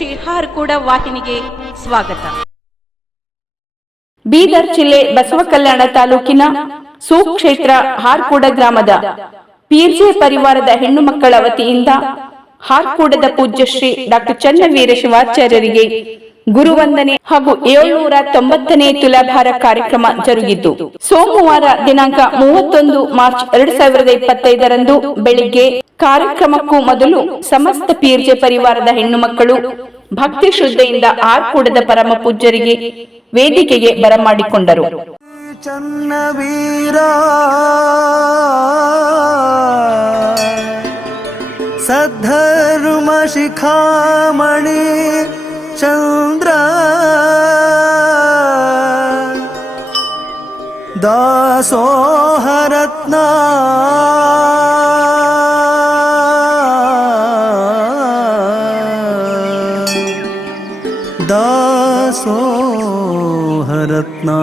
ಶ್ರೀ ಕೂಡ ವಾಹಿನಿಗೆ ಸ್ವಾಗತ. ಬೀದರ್ ಜಿಲ್ಲೆ ಬಸವಕಲ್ಯಾಣ ತಾಲೂಕಿನ ಸುಕ್ಷೇತ್ರ ಹಾರ್ಕೂಡ ಗ್ರಾಮದ ಪಿಜೆ ಪರಿವಾರದ ಹೆಣ್ಣು ಮಕ್ಕಳ ವತಿಯಿಂದ ಹಾರ್ಕೂಡದ ಪೂಜ್ಯ ಶ್ರೀ ಡಾಕ್ಟರ್ ಚನ್ನವೀರ ಶಿವಾಚಾರ್ಯರಿಗೆ ಗುರುವಂದನೆ ಹಾಗೂ ಏಳ್ನೂರ ತೊಂಬತ್ತನೇ ತುಲಾಭಾರ ಕಾರ್ಯಕ್ರಮ ಜರುಗಿತು. ಸೋಮವಾರ ದಿನಾಂಕ ಮೂವತ್ತೊಂದು ಮಾರ್ಚ್ ಎರಡ್ ಸಾವಿರದ ಇಪ್ಪತ್ತೈದರಂದು ಬೆಳಿಗ್ಗೆ ಕಾರ್ಯಕ್ರಮಕ್ಕೂ ಮೊದಲು ಸಮಸ್ತ ಪೀರ್ಜೆ ಪರಿವಾರದ ಹೆಣ್ಣು ಮಕ್ಕಳು ಭಕ್ತಿ ಶ್ರದ್ಧೆಯಿಂದ ಆರ್ಕೂಡದ ಪರಮ ಪೂಜ್ಯರಿಗೆ ವೇದಿಕೆಗೆ ಬರಮಾಡಿಕೊಂಡರು. ಸದ್ಧರ್ಮ ಶಿಖಾಮಣಿ चन्द्र। दासोहरत्ना। दासोहरत्ना।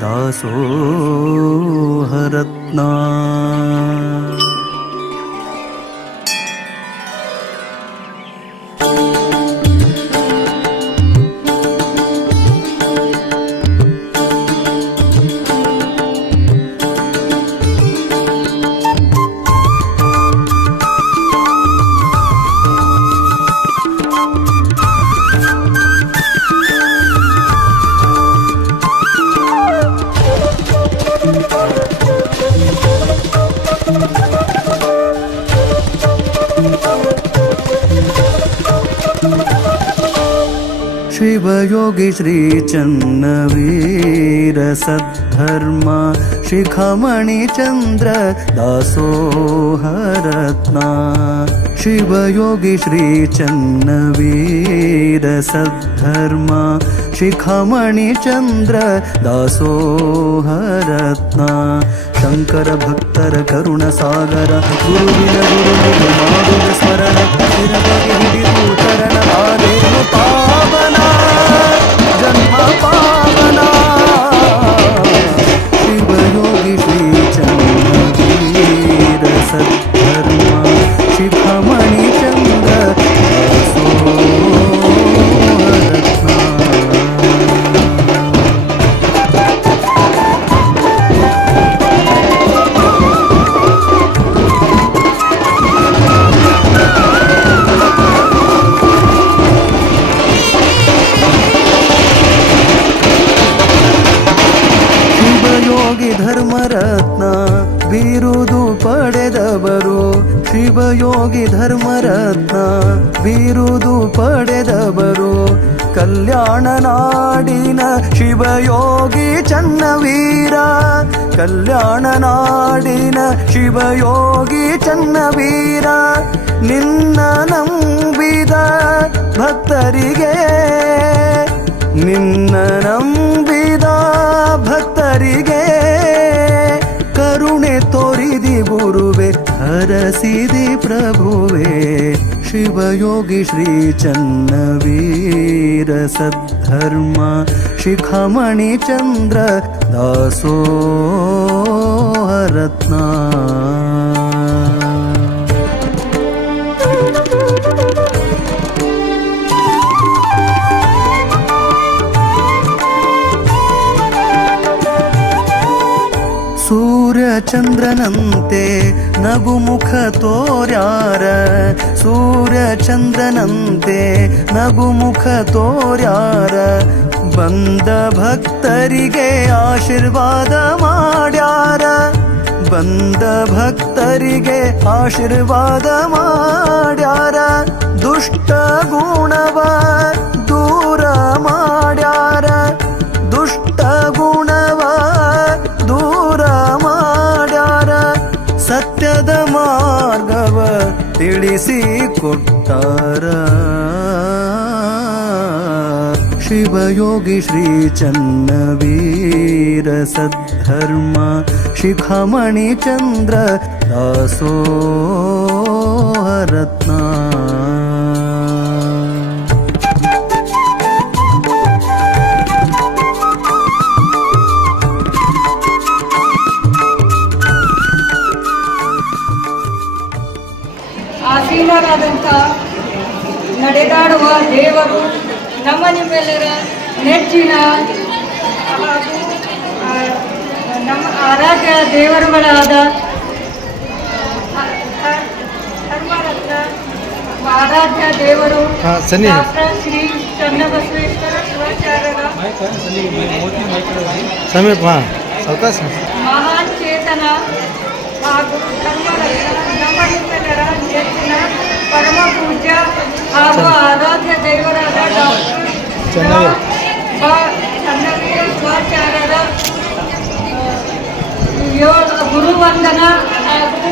दासोहरत्ना। शिवयोगी श्रीचन्नवीर सद्धर्म शिखमणिचन्द्र दासोहरत्ना। शिवयोगी सद्धर्म शिखमणिचन्द्र दासोहरत्ना ಶಂಕರ ಭಕ್ತರ ಕರುಣ ಸಾಗರ ಗುರುವಿನ ಗುರುವಿನ ಮಾಡುವ ಸ್ಮರಣ ಶಿರವಾಗಿ ಹಿಡಿದು ಚರಣ ಆದೇನು ಪಾವನ हरसिदि प्रभुवे शिवयोगि श्रीचन्नवीरसद्धर्म शिखमणिचन्द्र दासो रत्ना सूर्यचन्द्रनन्ते ನಗುಮುಖ ತೋರ್ಯಾರ? ಸೂರ್ಯ ಚಂದ್ರನಂತೆ ನಗುಮುಖ ತೋರ್ಯಾರ? ಬಂದ ಭಕ್ತರಿಗೆ ಆಶೀರ್ವಾದ ಮಾಡ್ಯಾರ. ಬಂದ ಭಕ್ತರಿಗೆ ಆಶೀರ್ವಾದ ಮಾಡ್ಯಾರ. ದುಷ್ಟ ಗುಣವ ಕೊಟ್ಟಾರ ಶಿವಯೋಗಿ ಶ್ರೀ ಚನ್ನವೀರ ಸದ್ಧರ್ಮ ಶಿಖಮಣಿ ಚಂದ್ರ ದಾಸೋಹರತ್ನ ನಮ್ಮ ನಿಮ್ಮೆಲ್ಲರ ನೆಚ್ಚಿನ ಹಾಗೂ ಆ, ನಮ್ಮ ಆರಾಧ್ಯ ದೇವರುಗಳಾದ ಆ, ಆ, ಧರ್ಮರತ್ನ ಆರಾಧ್ಯ ದೇವರು ಹಾ, ಸನ್ನಿ. ಡಾಕ್ಟರ್ ಶ್ರೀ ಚನ್ನಬಸವೇಶ್ವರ ಶಿವಾಚಾರ್ಯರ ಸಮೀಪ ಹಾಂ ಸಾವಕಾಶ ಮಹಾನ್ ಚೇತನ ಹಾಗೂ ಧರ್ಮರತ್ನ ನಮ್ಮ ನಿಮ್ಮೆಲ್ಲರ ನೆಚ್ಚಿನ ಪರಮ ಪೂಜ್ಯ ಹಾಗೂ ಆರಾಧ್ಯ ದೇವರಾದ ಡಾಕ್ಟರ್ ಚೆನ್ನಾಗಿ. ಗುರುವಂದನ ಹಾಗೂ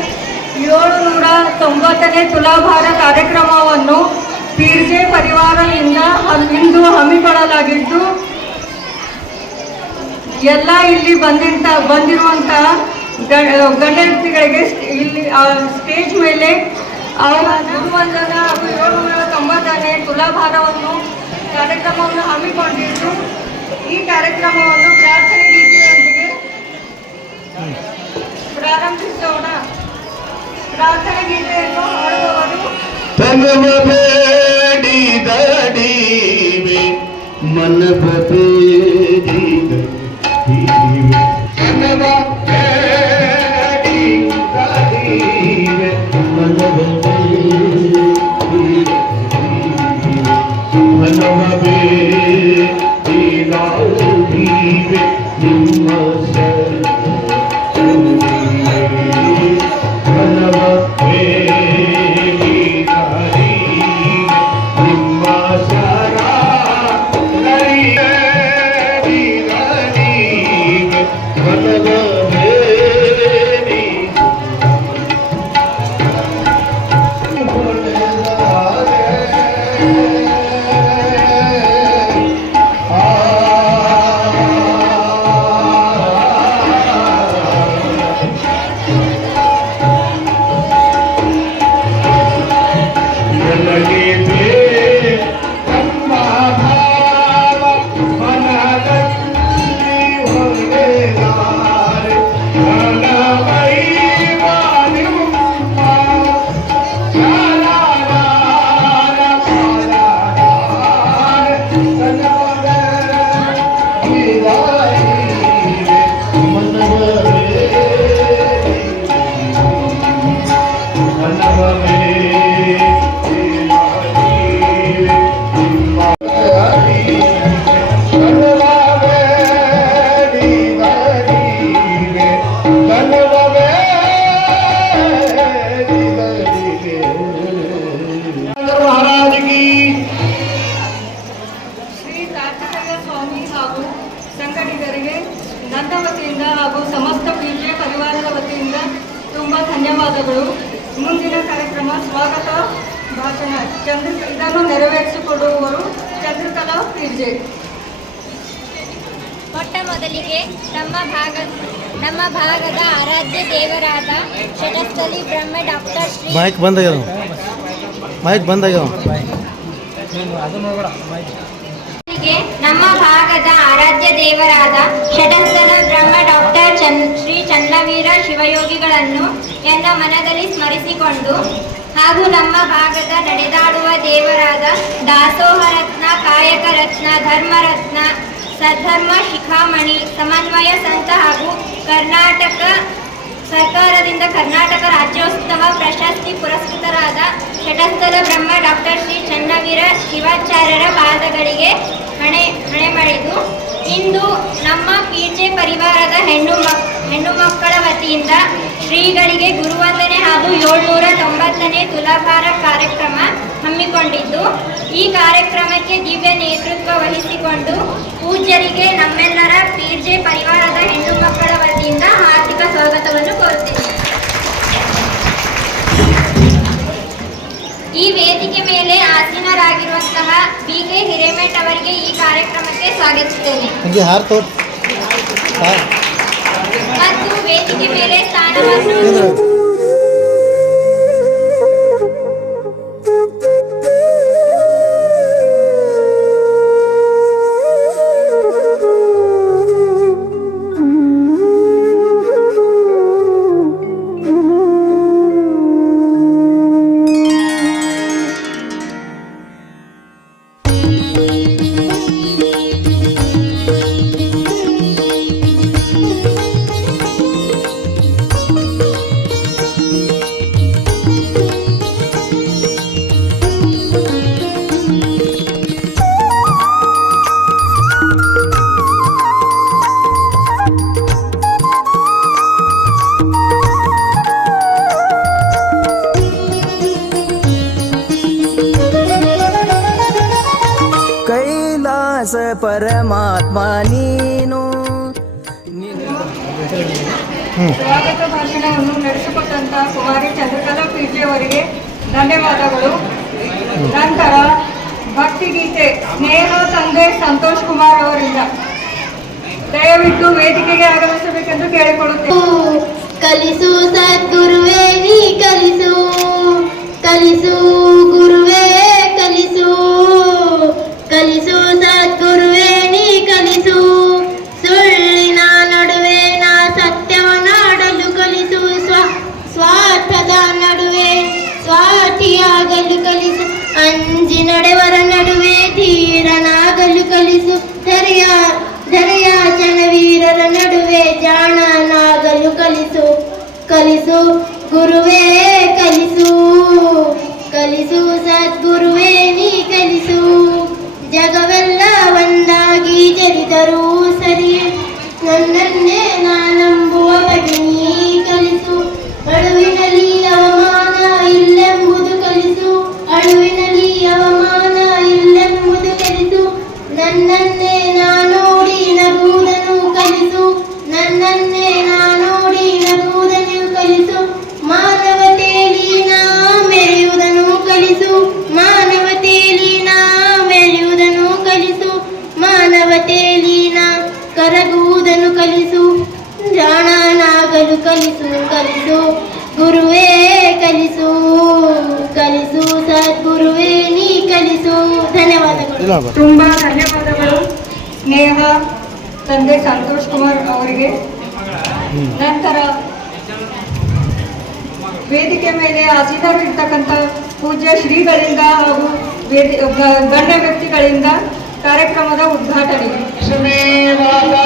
ಏಳುನೂರ ತೊಂಬತ್ತನೇ ತುಲಾಭಾರ ಕಾರ್ಯಕ್ರಮವನ್ನು ಪಿರ್ಜೆ ಪರಿವಾರದಿಂದ ಇಂದು ಹಮ್ಮಿಕೊಳ್ಳಲಾಗಿದ್ದು, ಎಲ್ಲ ಇಲ್ಲಿ ಬಂದಿಂತ ಬಂದಿರುವಂತಹ ಗಣ್ಯಗಳಿಗೆ ಇಲ್ಲಿ ಸ್ಟೇಜ್ ಮೇಲೆ ಅವರ ಗುರುವಂದನ ಹಾಗೂ ಏಳುನೂರ ತೊಂಬತ್ತನೇ ತುಲಾಭಾರವನ್ನು ಕಾರ್ಯಕ್ರಮವನ್ನು ಹಮ್ಮಿಕೊಂಡಿದ್ದು ಈ ಕಾರ್ಯಕ್ರಮವನ್ನು ಪ್ರಾರ್ಥನೆ ಗೀತೆಯೊಂದಿಗೆ ಪ್ರಾರಂಭಿಸೋಣ. ಪ್ರಾರ್ಥನೆ ಗೀತೆಯನ್ನು ಹಾಡುವವರು ತನವ ಬೇಡಿದಡಿವೆ ಮೈಕ್ ಬಂದಾಗ ನಮ್ಮ ಭಾಗದ ಆರಾಧ್ಯ ದೇವರಾದ ಷಟಸ್ಥಲ ಬ್ರಹ್ಮ ಡಾಕ್ಟರ್ ಶ್ರೀ ಚನ್ನವೀರ ಶಿವಯೋಗಿಗಳನ್ನು ಎಲ್ಲ ಮನದಲ್ಲಿ ಸ್ಮರಿಸಿಕೊಂಡು ಹಾಗೂ ನಮ್ಮ ಭಾಗದ ನಡೆದಾಡುವ ದೇವರಾದ ದಾಸೋಹ ರತ್ನ ಕಾಯಕ ರತ್ನ ಧರ್ಮರತ್ನ, ಸದ್ಧರ್ಮ ಶಿಖಾಮಣಿ, ಸಮನ್ವಯ ಸಂತ ಹಾಗೂ ಕರ್ನಾಟಕ ಸರ್ಕಾರದಿಂದ ಕರ್ನಾಟಕ ರಾಜ್ಯೋತ್ಸವ ಪ್ರಶಸ್ತಿ ಪುರಸ್ಕೃತರಾದ ಶಟಸ್ಥಲ ಬ್ರಹ್ಮ ಡಾಕ್ಟರ್ ಶ್ರೀ ಚನ್ನವೀರ ಶಿವಾಚಾರ್ಯರ ಪಾದಗಳಿಗೆ ಹಣೆ ಹಣೆ ಮಾಡಿದ್ದು ಇಂದು ನಮ್ಮ ಪಿಜೆ ಪರಿವಾರದ ಹೆಣ್ಣು ಮಕ್, ಹೆಣ್ಣು ಮಕ್ಕಳ ವತಿಯಿಂದ ಶ್ರೀಗಳಿಗೆ ಗುರುವಂದನೆ ಹಾಗೂ ಏಳ್ನೂರ ತೊಂಬತ್ತನೇ ತುಲಾಭಾರ ಕಾರ್ಯಕ್ರಮ ಹಮ್ಮಿಕೊಂಡಿದ್ದು, ಈ ಕಾರ್ಯಕ್ರಮಕ್ಕೆ ದಿವ್ಯ ನೇತೃತ್ವ ವಹಿಸಿಕೊಂಡು ಪೂಜ್ಯರಿಗೆ ನಮ್ಮೆಲ್ಲರ ಪಿಜೆ ಪರಿವಾರದ ಹೆಣ್ಣು ಮಕ್ಕಳ ವತಿಯಿಂದ ಹಾರ್ದಿಕ ಸ್ವಾಗತವನ್ನು ಕೋರುತ್ತೇನೆ ಈ ವೇದಿಕೆ ಮೇಲೆ ಆಸೀನರಾಗಿರುವಂತಹ ಬಿ ಕೆ ಹಿರೇಮಠ್ ಅವರಿಗೆ ಈ ಕಾರ್ಯಕ್ರಮಕ್ಕೆ ಸ್ವಾಗತಿಸುತ್ತೇನೆ ಮತ್ತು ವೇದಿಕೆ ಮೇಲೆ ಸ್ಥಾನವನ್ನು ಪರಮಾತ್ಮ ನೀನು. ಸ್ವಾಗತ ಭಾಷಣವನ್ನು ನಡೆಸಿಕೊಟ್ಟಂತ ಕುಮಾರಿ ಚಂದ್ರಕಲಾ ಪೀಠಿಯವರಿಗೆ ಅವರಿಗೆ ಧನ್ಯವಾದಗಳು. ನಂತರ ಭಕ್ತಿಗೀತೆ ಸ್ನೇಹ ತಂದೆ ಸಂತೋಷ್ ಕುಮಾರ್ ಅವರಿಂದ. ದಯವಿಟ್ಟು ವೇದಿಕೆಗೆ ಆಗಮಿಸಬೇಕೆಂದು ಕೇಳಿಕೊಳ್ಳುತ್ತೇವೆ ಕಲಿಸು ಸದ್ಗುರುವೇ ನೀ ಕಲಿಸು. ಕಲಿಸು. ಅಂಜಿ ನಡೆವರ ನಡುವೆ ಧೀರನಾಗಲು ಕಲಿಸು. ಧರೆಯ ಧರೆಯ ಜನವೀರರ ನಡುವೆ ಜಾಣನಾಗಲು ಕಲಿಸು. ಕಲಿಸು, ಗುರುವೇ, ಕಲಿಸು. ಕಲಿಸು ಸದ್ಗುರುವೇ, ನೀ ಕಲಿಸು. ಜಗವೆಲ್ಲ ಕರಗುವುದನ್ನು ಕಲಿಸು ಜಾಣನಾಗಲು ಕಲಿಸು ಕಲಿಸು ಗುರುವೇ ಕಲಿಸು ಕಲಿಸು ಸದ್ಗುರುವೇ ನೀ ಕಲಿಸು. ಧನ್ಯವಾದಗಳು. ತುಂಬಾ ಧನ್ಯವಾದಗಳು ಸ್ನೇಹ ತಂದೆ ಸಂತೋಷ್ ಕುಮಾರ್ ಅವರಿಗೆ. ನಂತರ ವೇದಿಕೆ ಮೇಲೆ ಆಸೀನರಿರ್ತಕ್ಕಂಥ ಪೂಜ್ಯ ಶ್ರೀಗಳಿಂದ ಹಾಗೂ ಗಣ್ಯ ವ್ಯಕ್ತಿಗಳಿಂದ ಕಾರ್ಯಕ್ರಮದ ಉದ್ಘಾಟನೆಗೆ ಲಕ್ಷ್ಮೀ ಮಾತಾ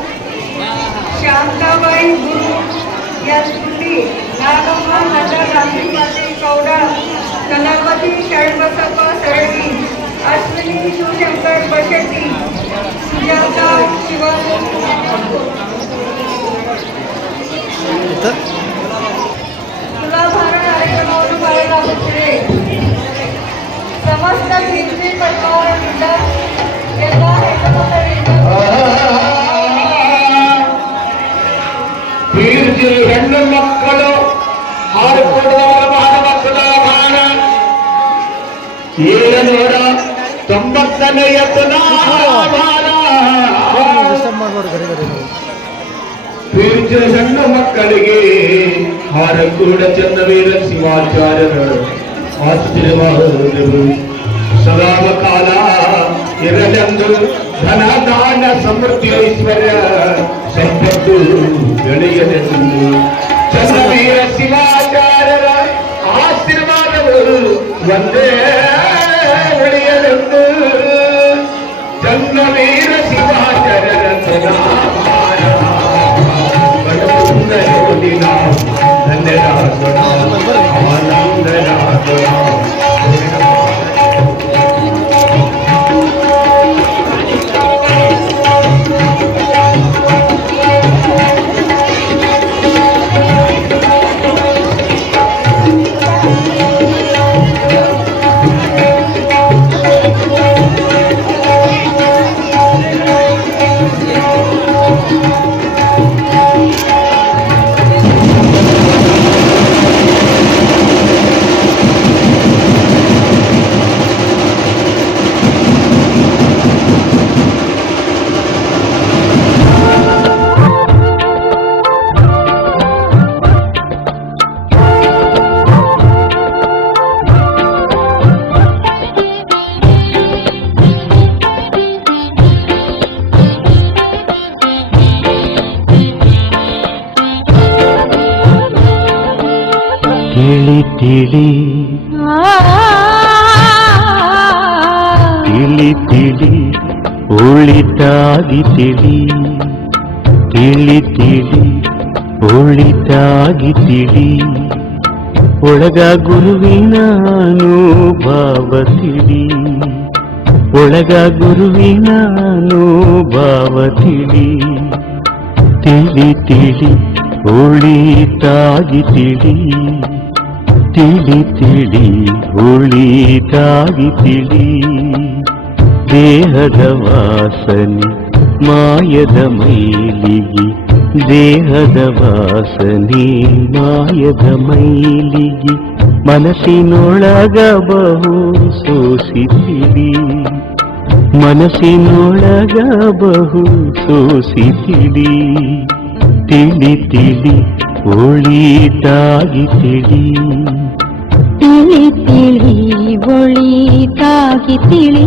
शांताबाई गुरु या स्मृती नागम्मा नगर रामजीमाते कौडा गणपती षणबसप्पा सरळी अश्विनी शिवशंकर बशेटी सुजाता शिव तुला भारत हरे मौन भारत आवश्यक समस्त हिंदी पटवार विद्या ಬೀರ್ಜಿಲ್ ಹೆಣ್ಣು ಮಕ್ಕಳು ಹಾರಿಕೊಂಡವರ ಮಹಾಮಕ್ಕಳ ಭಾರ ಏಳುನೂರ ತೊಂಬತ್ತನೆಯ ತುಲಾಭಾರ ಡಿಸ್ಟರ್ಬ್ ಮಾಡಬೇಡಿ ಗಡಿ ಗಡಿ ನಾವು ಬೀರ್ಜಿಲ್ ಹೆಣ್ಣು ಮಕ್ಕಳಿಗೆ ಹಾರಕೂಡ ಚಂದವೀರ ಶಿವಾಚಾರ್ಯರು ಆಶ್ಚರ್ಯವಾದರು ಸದಾವ ಕಾಲ ಇರಲೆಂದು ಧನ ದಾನ ಸಮೃದ್ಧಿ ಐಶ್ವರ್ಯ ಸಂಪತ್ತು ಬೆಳೆಯಲೆಂದು ಚಂದವೀರ ಶಿವಾಚಾರ್ಯರ ಆಶೀರ್ವಾದಗಳು ಒಂದೇ ಉಳಿಯಲೆಂದು ಚಂದವೀರ ಶಿವಾಚಾರ್ಯರ ಸದಾಭಾರ ಧನ್ಯರಾಗೋಣ ಆನಂದರಾಗೋಣ ಉಳಿತಾಗಿ ತಿಳಿ ತಿಳಿ ತಿಳಿ ಉಳಿತಾಗಿ ತಿಳಿ ಒಳಗ ಗುರುವಿನ ಭಾವ ತಿಳಿ ಒಳಗ ಗುರುವಿನ ಭಾವ ತಿಳಿ ತಿಳಿ ತಿಳಿ ಉಳಿತಾಗಿ ತಿಳಿ ತಿಳಿ ತಿಳಿ ಉಳಿತಾಗಿ ತಿಳಿ ದೇಹದ ವಾಸನೆ ಮಾಯದ ಮೈಲಿಗೆ ದೇಹದ ವಾಸನೆ ಮಾಯದ ಮೈಲಿಗೆ ಮನಸ್ಸಿನೊಳಗ ಬಹು ಸೋಸಿತಿಳಿ ಮನಸ್ಸಿನೊಳಗ ಬಹು ಸೋಸಿತಿಳಿ ತಿಳಿ ತಿಳಿ ಒಳಿತಾಗಿ ತಿಳಿ ತಿಳಿ ತಿಳಿ ಒಳಿತಾಗಿ ತಿಳಿ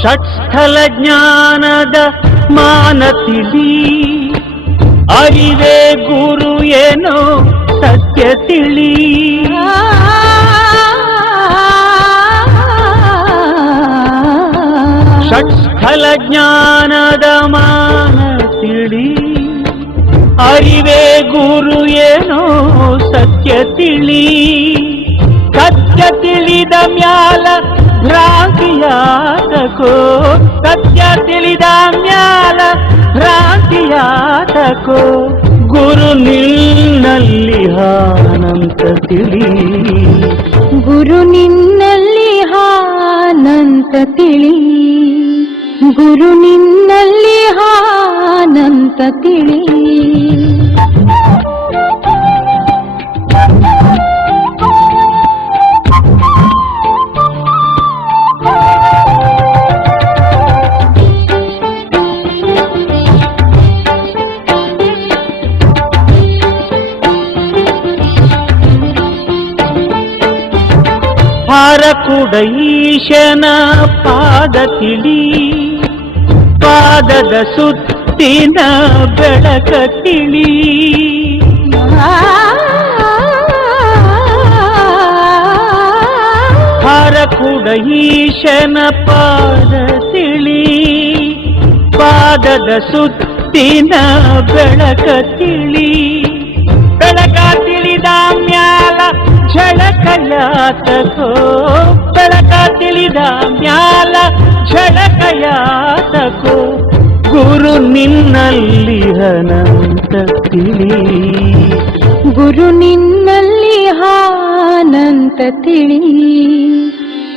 ಷಟ್ಸ್ಥಲ ಜ್ಞಾನದ ಮಾನ ತಿಳಿ ಅರಿವೇ ಗುರು ಏನೋ ಸತ್ಯ ತಿಳಿ. ಷಟ್ಸ್ಥಲ ಜ್ಞಾನದ ಮಾನ ತಿಳಿ ಅರಿವೇ ಗುರು ಏನೋ ಸತ್ಯ ತಿಳಿ. ಸತ್ಯ ತಿಳಿದ ಮ್ಯಾಲ ಭ್ರಾಂತಿಯಾತಕೋ ಸತ್ಯ ತಿಳಿದ ಮ್ಯಾಲ ಭ್ರಾಂತಿಯಾತಕೋ ಗುರು ನಿನ್ನಲ್ಲಿ ಹಾನಂತ ತಿಳಿ. ಗುರು ನಿನ್ನಲ್ಲಿ ಹಾನಂತ ತಿಳಿ. ಗುರು ನಿನ್ನಲ್ಲಿ ಹಾನಂತ ತಿಳಿ. ಹಾರ ಕೂಡ ಈಶನ ಪಾದ ತಿಳಿ ಪಾದದ ಸುತ್ತಿನ ಬೆಳಕ ತಿಳಿ ಹಾರ ಕೂಡ ಈಶನ ಪಾದ ತಿಳಿ ಪಾದದ ಸುತ್ತಿನ ಬೆಳಕ ತಿಳಿ ಬೆಳಕ ತಿಳಿದ ಮ್ಯಾಲ ಝಳಕಯಾತಕೋ ಬೆಳಕ ತಿಳಿದ ಮ್ಯಾಲ ಝಳಕಯಾತಕೋ ಗುರು ನಿನ್ನಲ್ಲಿ ಹನಂತ ತಿಳಿ. ಗುರು ನಿನ್ನಲ್ಲಿ ಹಾನಂತ ತಿಳಿ.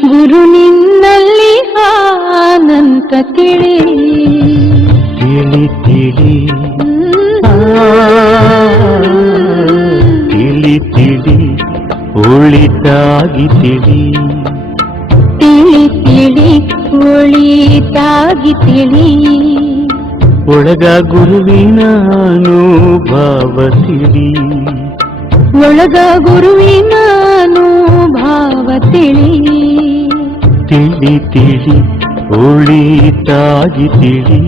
ಗುರು ನಿನ್ನಲ್ಲಿ ಹಾನಂತ ತಿಳಿ. ತಿಳಿ ತಿಳಿ. ತಿಳಿ ತಿಳಿ. ಉಳಿತಾಗಿ ತಿಳಿ. ತಿಳಿ ತಿಳಿ ಒಳಿತಾಗಿ ತಿಳಿ. ಒಳಗ ಗುರುವಿನ ಅನುಭವ ತಿಳಿ ಒಳಗ ಗುರುವಿನ ಭಾವ ತಿಳಿ ತಿಳಿ ತಿಳಿ ಉಳಿತಾಗಿ ತಿಳಿ.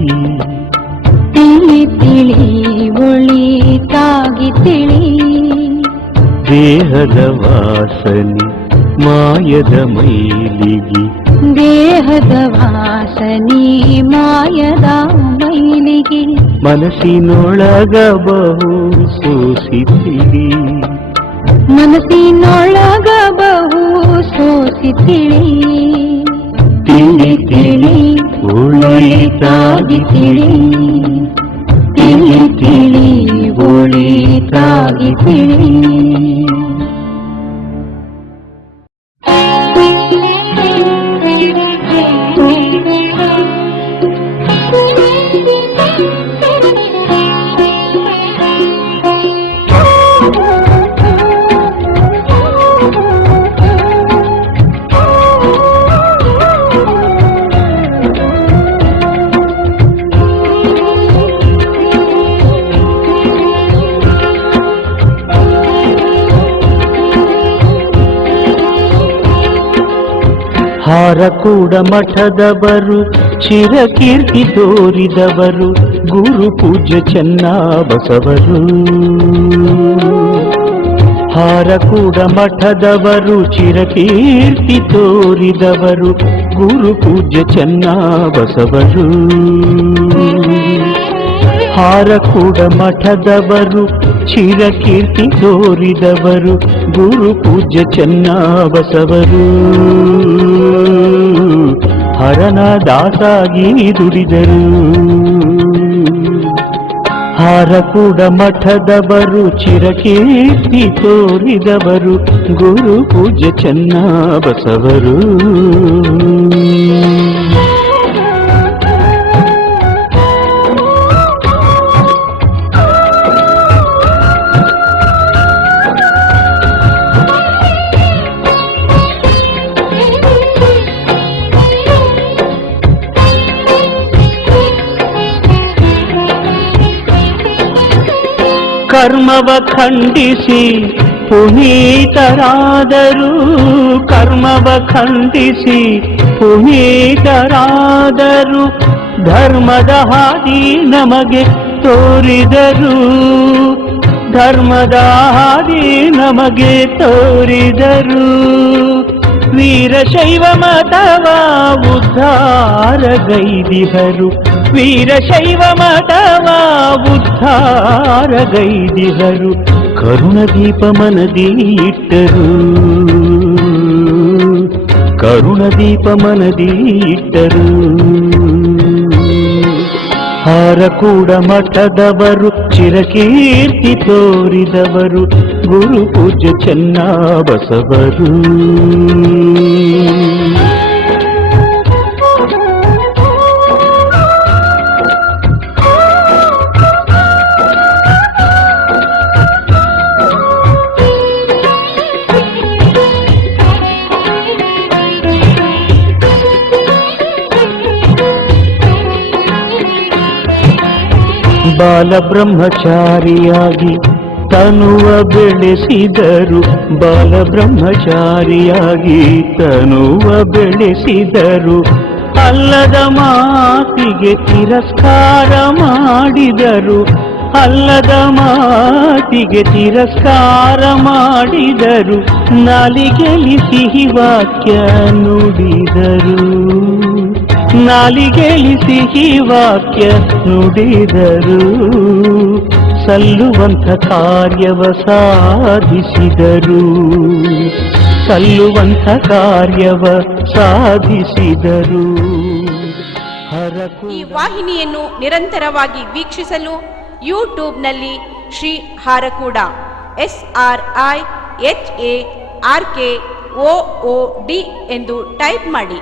ತಿಳಿ ತಿಳಿ ಒಳಿತಾಗಿ ತಿಳಿ. ದೇಹದ ವಾಸನೆ ಮಾಯದ ಮೈಲಿಗೆ ದೇಹದ ವಾಸನೆ ಮಾಯದ ಮೈಲಿಗೆ ಮನಸ್ಸಿನೊಳಗ ಬಹು ಸೂಸಿತಿಳಿ ಮನಸ್ಸಿನೊಳಗ ಬಹು ಸೋಸಿ ತಿಳಿ ತಿಳಿ ತಿಳಿ ಉಳಿತಾಗಿ ತಿಳಿ ತಿಳಿ ತಿಳಿ ಒಳಿತಾಗಿ ತಿಳಿ ಹಾರಕೂಡ ಮಠದವರು ಚಿರಕೀರ್ತಿ ತೋರಿದವರು, ಗುರು ಪೂಜ್ಯ ಚೆನ್ನ ಬಸವರು ಹಾರಕೂಡ ಮಠದವರು ಚಿರಕೀರ್ತಿ ತೋರಿದವರು, ಗುರು ಪೂಜ್ಯ ಚೆನ್ನ ಬಸವರು ಹಾರಕೂಡ ಮಠದವರು ಚಿರಕೀರ್ತಿ ತೋರಿದವರು, ಗುರು ಪೂಜ್ಯ ಚೆನ್ನ ಬಸವರು ಹರನ ದಾಸಾಗಿ ದುಡಿದರು. ಹಾರಕೂಡ ಮಠದವರು ಚಿರಕೀರ್ತಿ ತೋರಿದವರು, ಗುರು ಪೂಜ್ಯ ಚೆನ್ನ ಬಸವರು ಕರ್ಮವ ಖಂಡಿಸಿ ಪುನೀತರಾದರು, ಕರ್ಮವ ಖಂಡಿಸಿ ಪುನೀತರಾದರು, ಧರ್ಮದ ಹಾದಿ ನಮಗೆ ತೋರಿದರು. ಧರ್ಮದ ಹಾದಿ ನಮಗೆ ತೋರಿದರು. ವೀರಶೈವ ಮತವ ಉದ್ಧಾರಗೈದಿಹರು ವೀರಶೈವ ಮತವ ಉದ್ಧಾರಗೈದಿಹರು ಕರುಣದೀಪ ಮನದಿ ಇಟ್ಟರು ಕರುಣದೀಪ ಮನದಿ ಇಟ್ಟರು ಹಾರಕೂಡ ಮಠದವರು ಚಿರಕೀರ್ತಿ ತೋರಿದವರು ಗುರು ಪೂಜ್ಯ ಚೆನ್ನ ಬಸವರು ಬಾಲಬ್ರಹ್ಮಚಾರಿಯಾಗಿ ತನುವ ಬೆಳೆಸಿದರು. ಬಾಲ ಬ್ರಹ್ಮಚಾರಿಯಾಗಿ ತನುವ ಬೆಳೆಸಿದರು. ಅಲ್ಲದ ಮಾತಿಗೆ ತಿರಸ್ಕಾರ ಮಾಡಿದರು. ಅಲ್ಲದ ಮಾತಿಗೆ ತಿರಸ್ಕಾರ ಮಾಡಿದರು. ನಾಲಿಗೆಲಿ ಸಿಹಿ ವಾಕ್ಯ ನುಡಿದರು. ನಾಲಿಗೆಲಿ ಈ ವಾಕ್ಯ ನುಡಿದರು, ಸಲ್ಲುವಂಥ ಕಾರ್ಯವ ಸಾಧಿಸಿದರು. ಸಲ್ಲುವಂಥ ಕಾರ್ಯವ ಸಾಧಿಸಿದರು. ಈ ವಾಹಿನಿಯನ್ನು ನಿರಂತರವಾಗಿ ವೀಕ್ಷಿಸಲು ಯೂಟ್ಯೂಬ್ನಲ್ಲಿ Shri Harakud, S R I H A R K O D ಎಂದು ಟೈಪ್ ಮಾಡಿ.